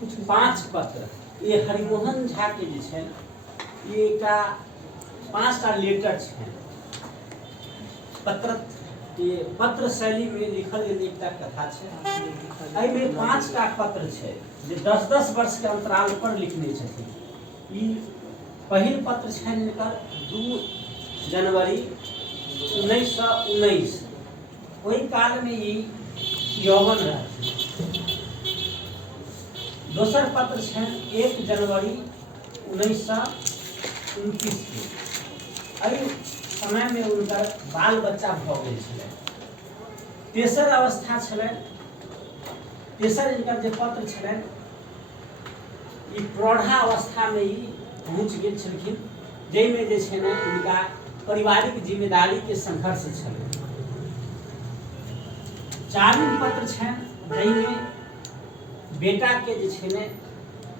5 पत्र ये हरिमोहन झा के जे छै ये एकटा 5टा लेटर छै पत्र शैली में लिखल गेल एकटा कथा छै। एहि में 5टा पत्र छै जे 10-10 वर्ष के अंतराल पर लिखने छथिन। ई पहिल पत्र छै हिनकर 2 जनवरी 1919 ओहि काल में ई यौवन रहथिन। दोसर पत्र छै 1 जनवरी 1929 के। एहि समय में उनकर बाल बच्चा भऽ गेल छलै। तेसर अवस्था छलै, तेसर इनकर जे पत्र छलै ई प्रौढ़ा अवस्था में ई पहुँच गेल छलखिन, जाहिमे जे छै ने इनका पारिवारिक जिम्मेदारी के संघर्ष छलै। चारिम पत्र छनि जाहिमे बेटा के जे छै ने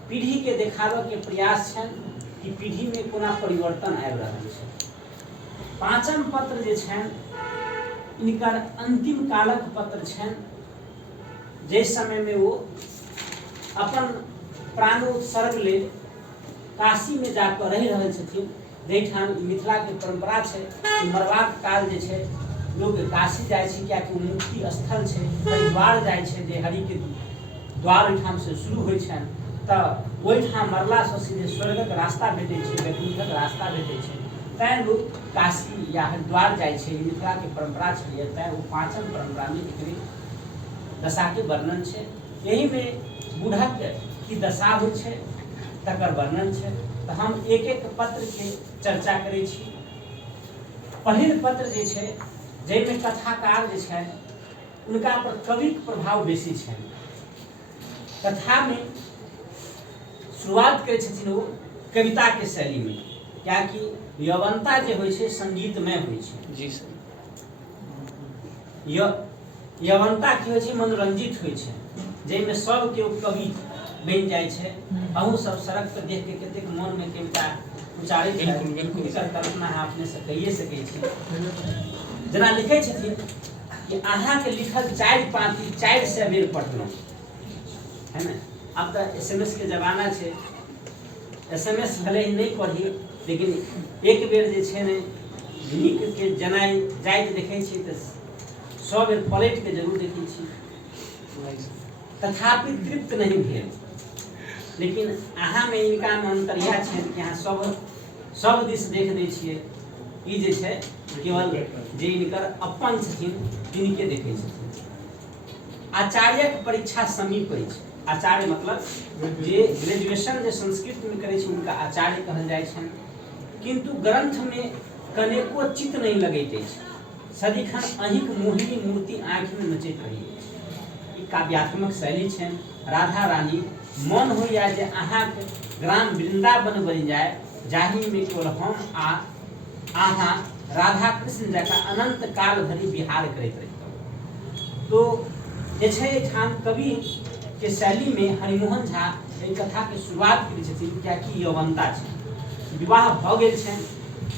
पीढ़ी के देखाबऽ के प्रयास छनि कि पीढ़ी में कोना परिवर्तन आबि रहल छै। पाँचम पत्र जे छनि इनकर अंतिम कालक पत्र छनि, जाहि समय में वो अपन प्राणोत्सर्ग लेल काशी में जाकर रहि रहल छथिन, जाहिठाम मिथिला के परंपरा छै कि मरबाक काल जे छै लोग काशी जाइ छै, कियाकि ओ मुक्ति स्थल छै। हरिद्वार जाइ छै जे हरि के द्वार ओहिठाम से शुरू होइ छनि, तऽ ओहिठाम मरला से सीधे स्वर्गक रास्ता भेटै छै, वैकुंठक रास्ता भेटै छै। तैं लोग काशी या हरिद्वार जाइ छै, मिथिला के परंपरा छलिए। तैं वो 5म परंपरा में एकरे दशा के वर्णन छै। यही में बूढ़क की दशा होइ छै तकर वर्णन छै। तो हम एक एक पत्र के चर्चा करै छी। पहिल पत्र जे छै जाहिमे कथाकार जे छै उनका पर कविक प्रभाव बेसी छै। कथा में शुरुआत करै छथिन वो कविता के शैली में, कियाकि यवनता जे होइ छै संगीतमय होइ छै। जी सर। यवनता की होइ छै मनोरंजित होइ छै, जाहिमे सब के कवि बनि जाइ छै। अहूँ सब सड़क पर देख के कतेक मन में कविता उच्चारित एकर कल्पना अहाँ अपने से कहिए सकै छी। जेना लिखै छथिन कि अहाँ के लिखल 4 पाँति 4 से बेर पढ़लहुँ, है ना। अब तो SMS के जमाना छै, SMS भले ही नहीं पढ़ी, लेकिन एक बेर जे छै ने नीक के जनाई जाइत देखै छी तऽ 100 बेर पलट के जरूर देखै छी, तथापि तृप्त नहीं भेल। लेकिन अहाँ में इनका में अंतर यह छै कि अहाँ सब दिस देख दै छियै। ई जे छै केवल जे इनकर अपन छथिन तिनके देखै छथिन। आचार्यक परीक्षा समीप अछि। आचार्य मतलब जे ग्रेजुएशन जे संस्कृत में करै छै उनका आचार्य कहल जाइ छनि। किंतु ग्रंथ में कनेको चित्त नहीं लगैत अछि, सदिखन अहिंक मोहिनी मूर्ति आँखि में नचैत रही अछि। ई काव्यात्मक शैली छनि। राधा रानी मन होइया जे अहाँके ग्राम वृंदावन बनि जाय, जाहि में केवल हम आ अहाँ राधा कृष्ण जकाँ अनंत काल भरि विहार करैत रहितौं। तो जे छै एहिठाम कवि के शैली में हरिमोहन झा एहि कथा के शुरुआत करै छथिन, कियाकि यौवनता छै, विवाह भऽ गेल छनि।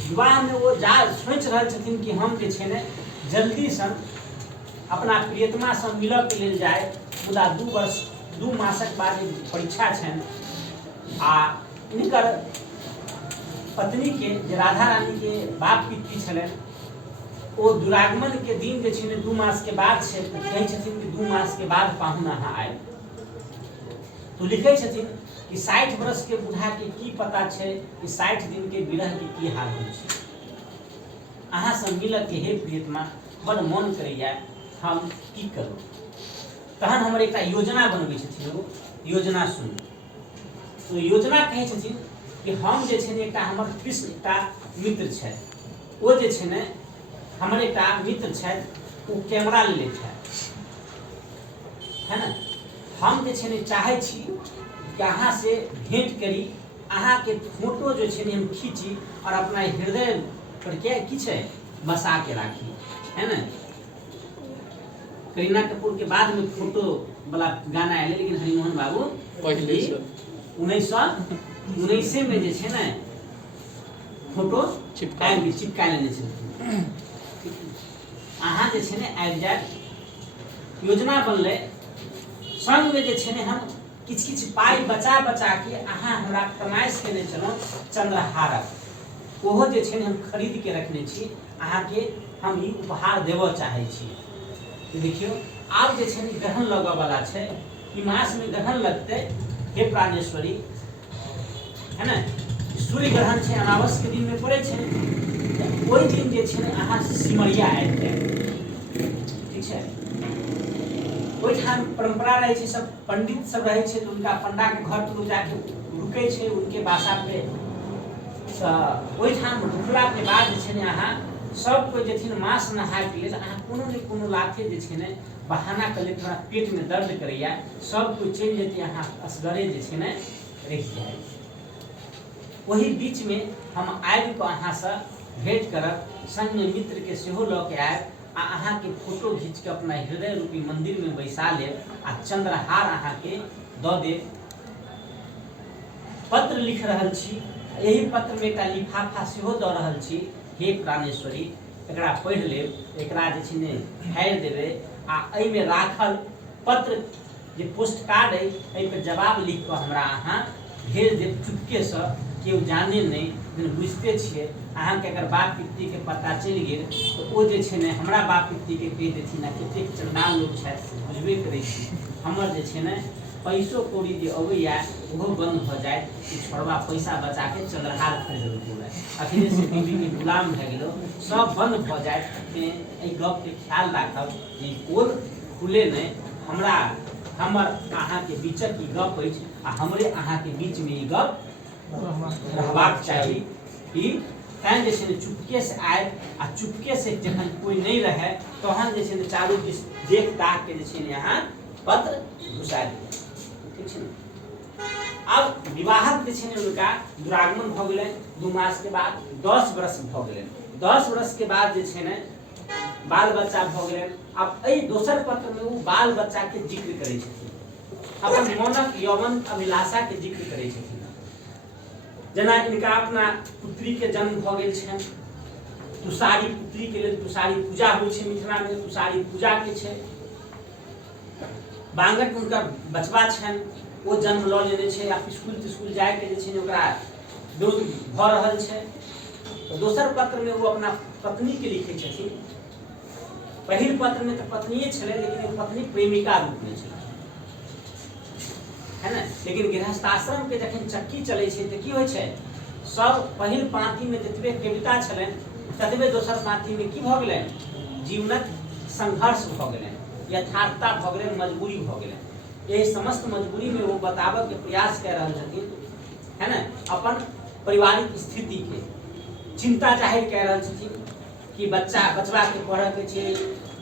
विवाह में वो जा सोचि रहल छथिन कि हम जे छै ने जल्दी सन अपना प्रियतमा से मिलऽ के लेल जाय, मुदा 2 मासक बाद परीक्षा छनि। आ इनकर पत्नी के जे राधा रानी के बाप पिती छलनि, ओ दुरागमन के दिन जे छै ने 2 मास के बाद छै, तऽ कहै छथिन कि 2 मास के बाद पाहुन अहाँ आयब। तो लिखै छथिन कि 60 वर्ष के बूढ़ा के की पता छै कि 60 दिन के विरह के की हाल होइ छै। अहाँ से मिलऽ के हे प्रियतमा बड़ मन करैया, हम की करू। तहन हमर एकटा योजना बनबै छथिन ओ, योजना सुनू। तो योजना कहै छथिन कि हम जे छै ने एकटा हमर कृष्ण एकटा मित्र छै, ओ जे छै ने हमर एकटा मित्र छथि, ओ कैमरा लेले छथि, है ना। हम जे छै ने चाहै छी कि अहाँ से भेंट करी, अहाँ के फोटो जो छै ने हम खींची और अपना हृदय पर क्या की छै बसा के राखी, है ना। करीना कपूर के बाद में फोटो वाला गाना आयल, लेकिन हरिमोहन बाबू पहले 1919 में जे छै ने फोटो चिपका लेने छथिन। अहाँ जे छै ने आबि जाय, योजना बनलै। संग में जे छै ने हम किछ किछ पाई बचा बचा के अहाँ हमरा फरमाइश केने छलहुँ चंद्रहारक, ओहो जे छै हम खरीद के रखने छी, अहाँ के हम ई उपहार देबऽ चाहै छी। देखियो आब जे छै ग्रहण लगऽ वाला छै, ई मास में ग्रहण लगते, हे प्राणेश्वरी, है ना, सूर्य ग्रहण छै, अमावस के दिन में पड़े छै, ओहि दिन जे छै अहाँ सिमरिया आबि जायब, ठीक छै। ओहिठाम परंपरा रहे छै, सब पंडित सब रहे छै, तो उनका पंडा के घर पर जाके रुके छै, उनके बासा पे, ओहिठाम रुकला के बाद जे छै अहाँ सब कोई जे मास नहाय के लेल अहाँ कोनो ने कोनो लाथे जे छै ने बहाना कर ले, थोड़ा पेट में दर्द करैया, सब कोई चल जेते, अहाँ असगरे जे छै ने रह जाए। वही बीच में हम आबि के अहाँ से भेंट करब, संग में मित्र के सेहो ल के आयब, आ अहाँ के फोटो खींच के अपना हृदय रूपी मंदिर में बैसा लेब, आ चंद्रहार अहाँ के द देब। पत्र लिख रहल छी, यही पत्र में एकटा लिफाफा सेहो द रहल छी, हे प्राणेश्वरी, एकरा पढ़ि लेब, एकरा जे छै ने फाड़ि देबै, आ एहि में राखल पत्र जे पोस्ट कार्ड है, एहि पर जवाब लिख के हमरा अहाँ भेज देब, चुपके से, केओ जाने नहीं, लेकिन बुझते छियै अहाँ के अगर बाप पित्ती के पता चलि गेल तो ओ जे छै ने हमरा बाप पित्ती के कहि देथिन, आ कतेक चंडाल लोग छथि बुझबे करै छी, हमर जे छै ने पैसो कौड़ी जे अबैया ओहो बंद भ जाए, छोड़बा पैसा बचा के चंद्रहार खरीद लेबै, अखने से बीबी के गुलाम भए गेलो, सब बंद भ जाए। एहि गप के ख्याल राखब जे कोल खुले नहीं, हमरा हमर अहाँ के बीचक ई गप अछि, आ हमरे अहाँ के बीच में ई गप रहबाक चाही। ई तैं जे छै ने चुपके से आए, आ चुपके से जखन कोई नहीं रहे तहन जे छै ने चारू दिस देख ताक के जे छै ने अहाँ पत्र घुसा दियौ, ठीक छै ने। अब विवाहक जे छै ने उनका दुरागमन भ गेलै, 2 मास के बाद 10 वर्ष भ गेलै, 10 वर्ष के बाद जे छै ने बाल बच्चा भ गेलै। अब एहि दोसर पत्र में वो बाल बच्चा के जिक्र करै छथिन, अपन मोनक यौवन अभिलाषा के जिक्र करै छथिन, जेना इनका अपना पुत्री के जन्म भ गेल छनि, तुषारी पुत्री के लेल तुषारी पूजा होइ छै मिथिला में, तुषारी पूजा के छै। बांगट उनकर बचबा छनि, वो जन्म ल लेने छै, आ स्कूल तिस्कूल जाए के जे छै ने ओकरा दूध भ रहल छै। तो दोसर पत्र में वो अपना पत्नी के लिखे छथिन, पहिल पत्र में तो पत्निये छलै, लेकिन पत्नी प्रेमिका रूप में छलै, है ना। लेकिन गृहस्थाश्रम के जखन चक्की चलै छै तऽ की होइ छै, सब पहिल पाँति में जतबे कविता छलनि ततबे दोसर पाँति में की भ गेलनि, जीवनक संघर्ष भ गेलनि, यथार्थता भ गेलनि, मजबूरी भ गेलनि। यही समस्त मजबूरी में वो बताबऽ के प्रयास कर रहल छथिन, है ना, अपन पारिवारिक स्थिति के चिंता जाहिर कर रहल छथिन कि बचबा के पढ़ऽ के छै,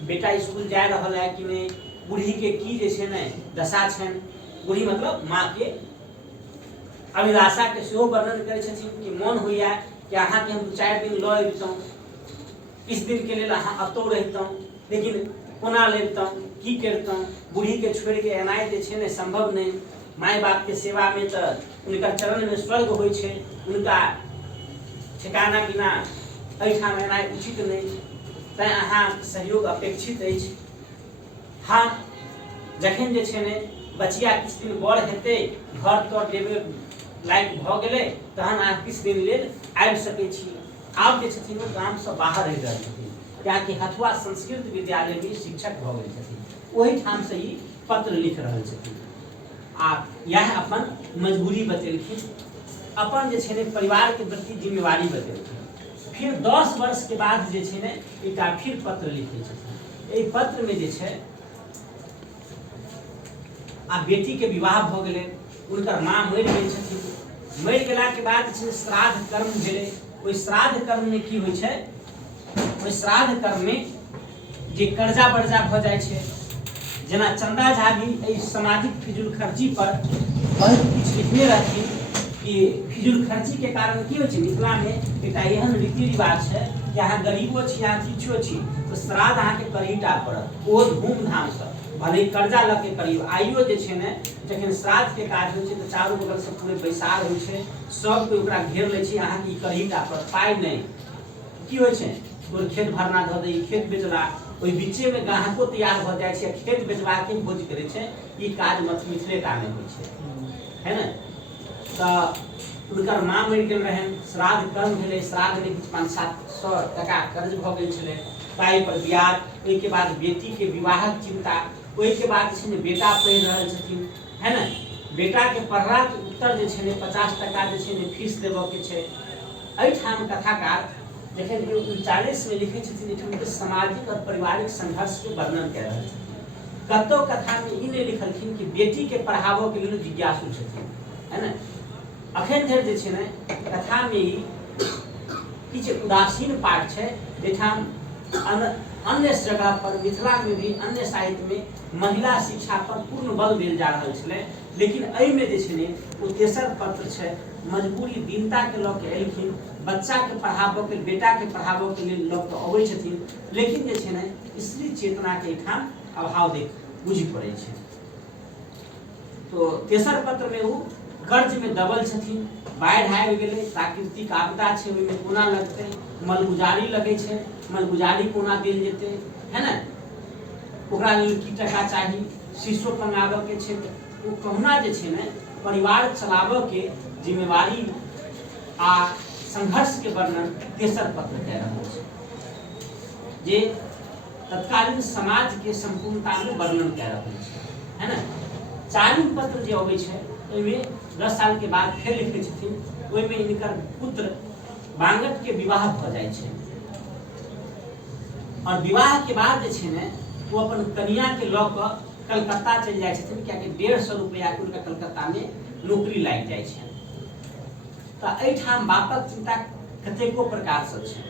बेटा स्कूल जा रहल है कि नहीं, बूढ़ी के की जे छै ने दशा छनि, बूढ़ी मतलब माँ के अभिलाषा के सेहो वर्णन करै छथिन कि मन होइया कि अहाँ के हम 2-4 दिन ल अबितौं, किछु दिन के लेल अहाँ अतौ रहितौं, लेकिन कोना लबितौं, की करितौं, बूढ़ी के छोड़ि के एनाइ जे छै ने संभव नहीं, माय बाप के सेवा में तो उनका चरण में स्वर्ग होइ छै, उनका ठिकाना बिना एहिठाम एनाइ उचित नहीं, तैं अहाँ सहयोग अपेक्षित अछि। हाँ, जखन जे छै ने बचिया किछु दिन बड़ हेतै, घर तर देबै लायक भ गेलै, तहन अहाँ किछु दिन लेल आबि सकै छी। आब जे छथिन ओ गाम से बाहर रहि रहल छथिन, कियाकि हथुआ संस्कृत विद्यालय में शिक्षक भ गेल छथिन, ओहि ठाम से ई पत्र लिख रहल छथिन, आ यह अपन मजबूरी बतेलखिन, अपन जे छै ने परिवार के प्रति जिम्मेवारी बतेलखिन। फिर 10 वर्ष के बाद जे छै ने एकटा फिर पत्र लिखै छथिन, एहि पत्र में जे छै आ बेटी के विवाह भ गेलै, उनकर माँ मरि गेल छथिन, मरि गेला के बाद जे श्राद्ध कर्म भेलै, ओहि श्राद्ध कर्म में की होइ छै, ओहि श्राद्ध कर्म में जे कर्जा बर्जा भ जाइ छै, जेना चंदा झा भी एहि सामाजिक फिजूल खर्ची पर बहुत किछु लिखने रहथिन कि फिजूल खर्ची के कारण की होइ छै, मिथिला में एकटा एहन रीति रिवाज छै कि अहाँ गरीबो छी, अहाँ किछो छी, तो श्राद्ध अहाँ के करहीटा पड़त, ओ धूमधाम से, भले कर्जा ल के करीब। आइयो जे छै ने जखन श्राद्ध के काज होइ छै तऽ चारू बगल से पूरे बैसार होइ छै, सब कोई ओकरा घेर लै छै, अहाँ के करहीटा पर पाइ नहीं, की होइ छै, खेत भरना ध दै, खेत बेचला, ओहि बीचे में ग्राहको तैयार भ जाय छै, खेत बेचबाके खोज करे छै, ई काज मिथिलेटा में होइ छै, है न। तऽ उनकर माँ मरि गेल रहन, श्राद्ध कर्म भेलै, श्राद्ध में किछु 500-700 टका कर्ज भ गेल छलै, ताहि पर ब्याज, ओहिके बाद बेटी के विवाहक चिंता, ओहिके बाद जे छै ने बेटा पढ़ि रहल छथिन, है न, बेटा के पढ़ला के उत्तर जे छै ने 50 टका जे छै ने फीस देबऽ के छै। एहिठाम कथाकार जखन 39 में लिखे छथिन, एहिठाम के सामाजिक और पारिवारिक संघर्ष के वर्णन कऽ रहल छथिन। कतौ कथा में ई नहि लिखलखिन कि बेटी के पढ़ाबऽ के लेल जिज्ञासु छथिन, है न। अखन धरि जे छै ने कथा में ई किछु उदासीन पाठ छै, जहिठाम अन्य जगह पर मिथिला में भी अन्य साहित्य में महिला शिक्षा पर पूर्ण बल देल जा रहल छलै, लेकिन एहि में जे छै ने ओ तेसर पत्र छै, मजबूरी दीनता के लऽ के एलखिन, बच्चा के पढ़ाबऽ के, बेटा के पढ़ाबऽ के लेल लऽ के अबै छथिन, लेकिन जे छै ने स्त्री चेतना के एहिठाम अभाव देख बुझि पड़ै छै। तो तेसर पत्र में वो कर्ज में दबल छथिन, बाढ़ि आबि गेलै, प्राकृतिक आपदा छै, ओहिमे कोना लगतै, मलगुजारी लगै छै, मलगुजारी कोना देल जेतै, है न, ओकरा लेल की टका चाही, शीशो कमाबऽ के छै, ओ कहुना जे छै ने परिवार चलाबऽ के जिम्मेवारी आ संघर्ष के वर्णन तेसर पत्र कह रहल छै, जे तत्कालीन समाज के संपूर्णता में वर्णन कह रहल छै, है न। चारिम पत्र जे अबै छै, ओहिमे 10 साल के बाद फेर लिखे छथिन, ओहिमे इनकर पुत्र बांगट के विवाह भ जाइ छै, और विवाह के बाद जे छै ने वो अपन कन्या के लऽ कऽ कलकत्ता चलि जाइ छथिन, कियाकि 150 रुपया के उनका कलकत्ता में नौकरी लागि जाइ छै। तऽ एहिठाम बापक चिंता कतेको प्रकार से छै।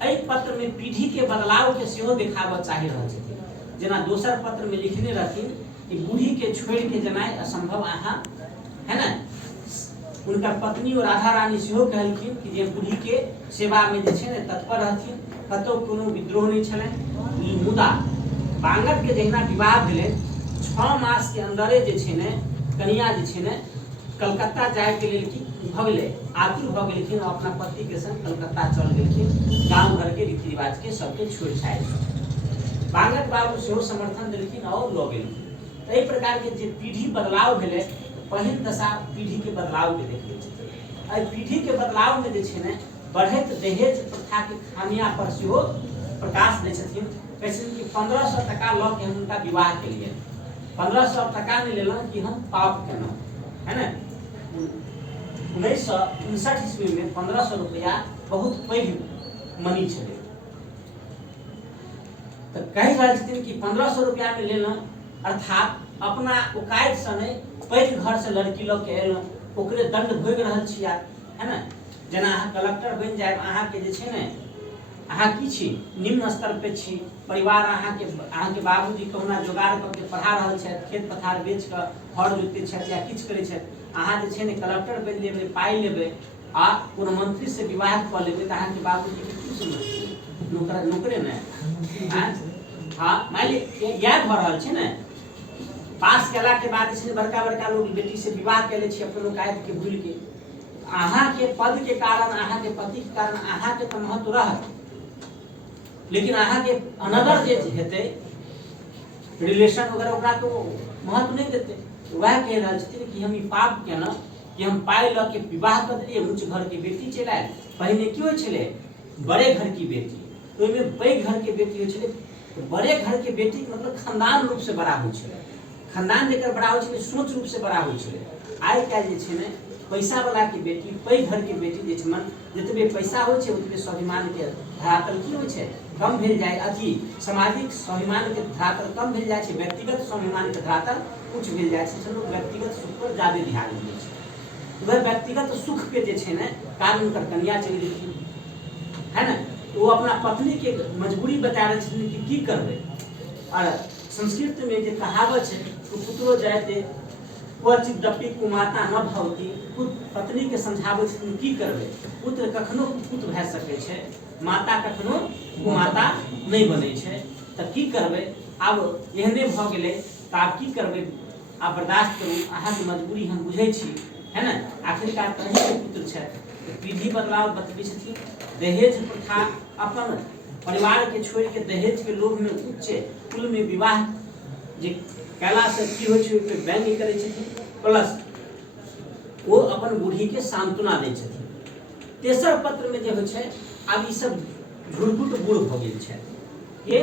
एहि पत्र में पीढ़ी के बदलाव के सेहो देखाबऽ चाहि रहल छथिन, जेना दोसर पत्र में लिखने रहथिन कि बूढ़ी के छोड़ के जेनाइ असंभव अहाँ, है न। उनकर पत्नी और राधा रानी सेहो कहलखिन कि जे बूढ़ी के सेवा में जे छै ने तत्पर रहथिन, कतौ कोनो विद्रोह नहीं छलनि। मुदा बांगट के जहिना विवाह भेलै, 6 मास के अंदरे जे छै ने कन्या जे छै ने कलकत्ता जाए के लेल की भ गेलै, आतुर भ गेलखिन, और अपना पति के संग कलकत्ता चल गेलखिन, गांव घर के रीति रिवाज के सबके छोड़ छाड़ कऽ। बांगट बाबू सेहो समर्थन देलखिन और लऽ गेलखिन। एहि प्रकार के जे पीढ़ी बदलाव भेलै, पहिल दशा पीढ़ी के बदलाव के देखै छै। एहि पीढ़ी के बदलाव में जे छै ने बढ़ैत दहेज प्रथा के खामियां पर सेहो प्रकाश दै छथिन। कहै छथिन कि 1500 टका लऽ के हम उनका विवाह केलिए, 1500 टका नहीं लेलहुँ कि हम पाप केलहुँ, है न। 1959 ईस्वी में 1500 रुपया बहुत पैघ मनी छलै। तऽ कहि रहल छथिन कि 1500 रुपया में लेलहुँ, अर्थात अपना उकायद से नहीं, पैघ घर से लड़की लऽ के एलहुँ, ओकरे दंड भोगि रहल छी, है न। जेना अहाँ कलेक्टर बनि जाए, अहाँ के जे छै ने अहाँ की छी, निम्न स्तर पे छी, परिवार अहाँ के बाबूजी कहुना जोगाड़ कऽ के पढ़ा रहल छथि, खेत पथार बेच कऽ हर जोतै छथि या किछु करै छथि, अहाँ जे छै ने कलेक्टर बनि जेबै, पाइ लेबै आ कोनो मंत्री से विवाह कऽ लेबै, तऽ अहाँ के बाबूजी के की समझतै, नौकरे ने। हाँ, मान लिअ इएह भऽ रहल छै ने। पास केला के बाद जे छै बड़का बड़का लोग बेटी से विवाह केले छी, अपन उकायद के भूल के। अहाँ के पद के कारण, अहाँ के पति के कारण अहाँ के तो महत्व रहत, लेकिन अहाँ के अनदर जे हेतै रिलेशन वगैरह, ओकरा तो महत्व नहीं देते। वह कह रहल छथिन कि हम ई पाप केना कि हम पाइ लऽ के विवाह कर दिए, उच्च घर के बेटी चलि आयल। पहिने की होइ छलै, बड़े घर की बेटी, ओहिमे पैघ घर के बेटी होइ छलै। बड़े घर के बेटी मतलब खानदान रूप से बड़ा होइ छलै, खानदान जेकर बड़ा होइ छलै, सोच रूप से बड़ा होइ छलै। आइ काल्हि जे छै ने पैसा वाला के बेटी, पैघ घर के बेटी जे छै, जतबे पैसा होइ छै ओतबे स्वाभिमान के धरातल की होइ छै, कम भेल जाए, अथी सामाजिक स्वाभिमान के धरातल कम भेल जाइ छै, व्यक्तिगत स्वाभिमान के धरातल उच्च भेल जाइ छै। लोग व्यक्तिगत सुख पर ज्यादा ध्यान दै छै। वह व्यक्तिगत सुख के जे छै ने कारण उनकर कन्या चलि गेलखिन, है ना। वो अपना पत्नी के मजबूरी बता रहे छथिन कि की करबै। और संस्कृत में जे कहावत है, पुत्रो जायते क्वचित दपि कुमाता न भवती, पत्नी के समझाबै छथिन की करबै। पुत्र कखनो पुत्र भए सकै छै, माता कखनो कुमाता नहीं बनै छै, तऽ की करबै। आब एहने भऽ गेलै, तऽ आब की करबै, आब बर्दाश्त करू, अहाँके मजबूरी हम बुझै छी, है ना। आखिरकार कहीं के पुत्र छै। पीढ़ी बदलाव बतबै छथिन, दहेज प्रथा अपन परिवार के छोड़ के दहेज के लोभ में उच्च कुल में विवाह जे कैला से की होइ छै ओहि व्यंग्य करै छथिन, प्लस वो अपन बूढ़ी के सांत्वना दै छथिन। तेसर पत्र में जे होइ छै आब ई सब झुरपुट बूढ़ भ गेल छै, ये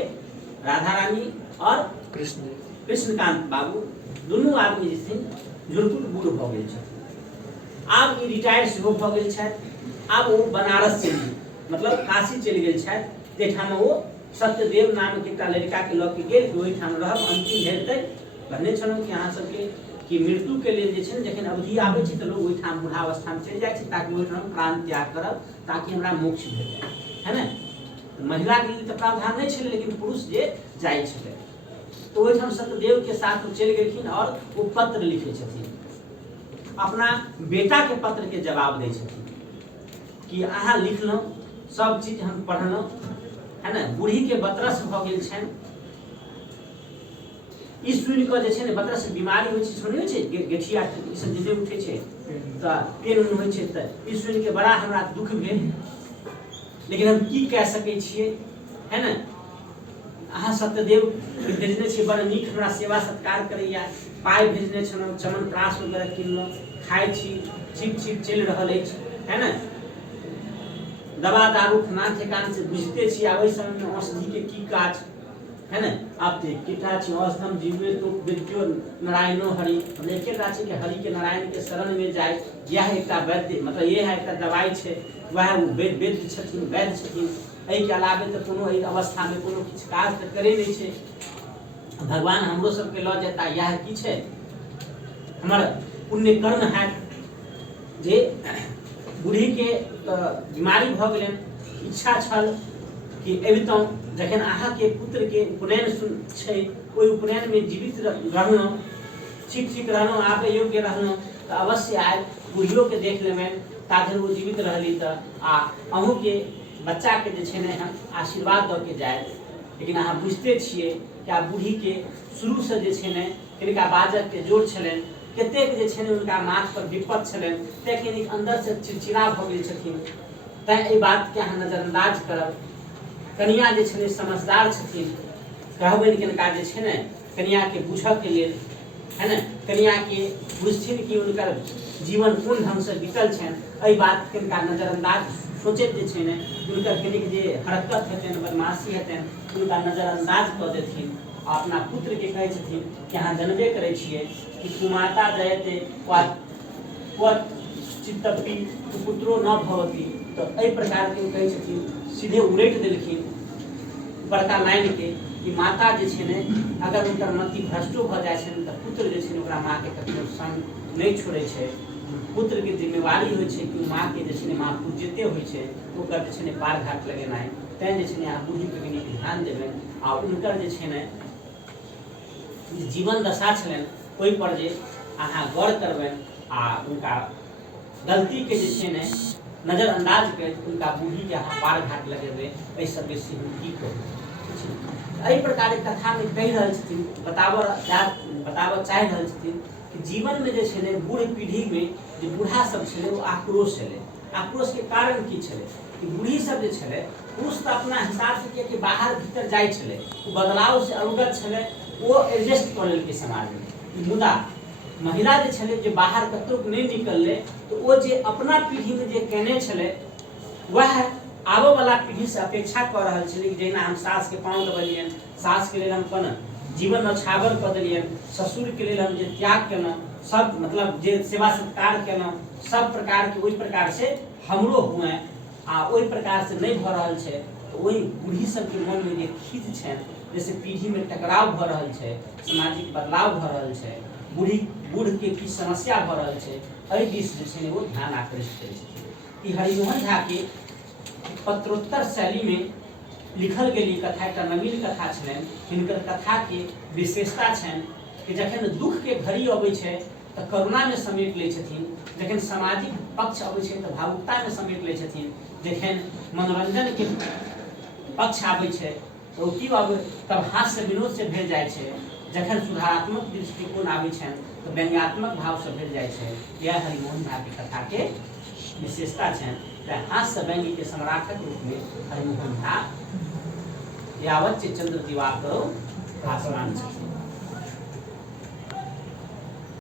राधा रानी और कृष्णकांत बाबू दुनू आदमी जे छथिन झुरपुट बूढ़ भ गेल छथिन। आब ई रिटायर सेहो भ गेल छथि। आब वो बनारस चलि मतलब काशी चलि गेल छथि, जेठाम वो सत्यदेव नाम के एकटा लड़का के लऽ के गेल, ओहिठाम रहब अंतिम हेतै। कहने छलहुँ कि अहाँ सबके कि मृत्यु के लेल जे छै ने जखन अवधि आबै छै तऽ लोग ओहिठाम बुढ़ावस्था में चलि जाइ छै ताकि ओहिठाम प्राण त्याग करब ताकि हमरा मोक्ष भेटै, है ने। महिला के लिए तऽ प्रावधान नहीं छलै, लेकिन पुरुष जे जाइ छलै तो ओहिठाम सत्यदेव के साथ चलि गेलखिन और वो पत्र लिखे छथिन, अपना बेटा के पत्र के जवाब दै छथिन कि अहाँ लिखलहुँ सब चीज हम पढ़लहुँ, है ना। बूढ़ी के बतरस भ गेल छनि, ई सुनि कऽ जे छै ने बतरस बीमारी होइ छै, सुनै छै गेठिया ई सब जे उठै छै तऽ पेन उन होइ छै, तऽ ई सुनि के बड़ा हमरा दुख भेल, लेकिन हम की कह सकै छियै, है ना। अहाँ सत्यदेव भेजने छियै, बड़ नीक हमरा सेवा सत्कार करैया, पाइ भेजने छलहुँ, चमनप्राश वगैरह किनलहुँ, खाइ छी, ठीक ठीक चलि रहल अछि, है ना। दवा दारू खाना ठेकान से बुझते छी, आब समय में औषधि के की काज, है ना। आप किटा छी औषधम जीवे तो विद्यो नारायणो हरि, एकेटा छै कि हरि के नारायण के शरण में जाए, यह एकटा वैद्य मतलब ये है एकटा दवाई छै, वह वैद्य छथिन, वैद्य छथिन। एहि के अलावे तो कोनो एहि अवस्था में कोनो किछु काज तऽ करे नहीं छै। भगवान हमरो सबके लऽ जेता, यह की छै हमर पुण्य कर्म है जे बूढ़ी के बीमारी भ गेलन, इच्छा छल कि अबितौं जखन अहाँ के पुत्र के उपनयन छै, ओहि उपनयन में जीवित रहलहुँ, ठीक ठीक रहलहुँ, आबे योग्य रहलहुँ तऽ अवश्य आयब, बूढ़ियो के देख लेबनि, ताधर वो जीवित रहली तऽ आ अहूँ के बच्चा के जे छै ने हम आशीर्वाद दऽ के जायब। लेकिन अहाँ बुझते छियै कि आब बूढ़ी के शुरू से जे छै ने किनका बाजक के जोर छलनि, कतेक जे छै ने उनका माथ पर विपत छलनि, तेँ अंदर से चिड़चिड़ा भ गेल छथिन, तैँ एहि बात के अहाँ नजरअंदाज करब। कनिया जे छै समझदार छथिन, कहबनि किनका जे छै ने कनिया के बुझऽ के लेल, है ना, कनिया के बुझथिन कि उनकर जीवन कोन ढंग से बीतल छनि, एहि बात किनका नजरअंदाज सोचैत जे छै ने उनकर कनिक जे हरकत हेतनि, बदमाशी हेतनि, उनका नजरअंदाज कऽ देथिन। आ अपना पुत्र के कहै छथिन कि अहाँ जनबे करै छियै कि कुमाता जयते चित्तपी पुत्रो न भवती, तो एहि प्रकार के कहै छथिन, सीधे उलटि देलखिन बड़का लाइन के कि माता जे छै ने अगर उनकर मति भ्रष्टो भऽ जाइ छनि तऽ पुत्र जे छै ने ओकरा माँ के कखनो संग नहि छोड़ै छै। पुत्र के जिम्मेवारी होइ छै कि माँ के जे छै ने माँ पूज्यते होइ छै, ओकर जे छै ने पार घाट लगेनाइ, तैँ जे छै ने अहाँ बूढ़ी पे कनि ध्यान देबनि आ उनकर जे छै ने जीवन दशा छलनि ओहि पर जे अहाँ गौर करबनि आ उनका गलती के जे छै ने नजरअंदाज करैत उनका बूढ़ी के अहाँ पार घाट लगेबै, एहि सब बेसी हम की कहू। एहि प्रकार कथा में कहि रहल छथिन, बताबऽ चाहि रहल छथिन कि जीवन में जे छै ने बूढ़ पीढ़ी में जे बूढ़ा सब छलै वो आक्रोश छलै। आक्रोश के कारण की छलै कि बूढ़ी सब जे छलै पुरुष तऽ अपना हिसाब से कि बाहर भीतर जाइ छलै, बदलाव से अवगत छलै, वो एडजस्ट कऽ लेलकै समाज में। मुदा महिला जे छलै जे बाहर कतौ नहीं निकललै तो वो जे अपना पीढ़ी में जे केने छलै वह आबो वाला पीढ़ी से अपेक्षा कऽ रहल छलै कि जहिना हम सास के पाँव दबलियनि, सास के लेल हम अपन जीवन नछावर कऽ देलियनि, ससुर के लेल हम जे त्याग केलहुँ, सब मतलब जे सेवा सत्कार केलहुँ, सब प्रकार के ओहि प्रकार से हमरो हुए आ ओहि प्रकार से नहीं भऽ रहल छै। तो ओहि बूढ़ी सबके मन में जे खीज छनि, जैसे पीढ़ी में टकराव भऽ रहल छै, सामाजिक बदलाव भऽ रहल छै, बूढ़ के की समस्या भऽ रहल छै, एहि दिस जे छै ने वो ध्यान आकृष्ट करै छथिन। ई हरिमोहन झा के पत्रोत्तर शैली में लिखल गेल कथा एकटा नवीन कथा छलनि। हिनकर कथा के विशेषता छनि कि जखन दुख के घड़ी अबै छै तऽ करुणा में समेट लै छथिन, जखन सामाजिक पक्ष अबै छै तऽ भावुकता में समेट लै छथिन, जखन मनोरंजन के पक्ष आबै छै तो की आबै तब हास्य विनोद से भेल जाइ छै, जखन सुधारात्मक दृष्टिकोण आबै छनि तो व्यंग्यात्मक भाव से भेल जाइ छै। यह हरिमोहन झा के कथा के विशेषता छनि। हास्य व्यंग्य के सम्राटक रूप में हरिमोहन झा यावत चंद्र दिवाकर आसमान छथिन।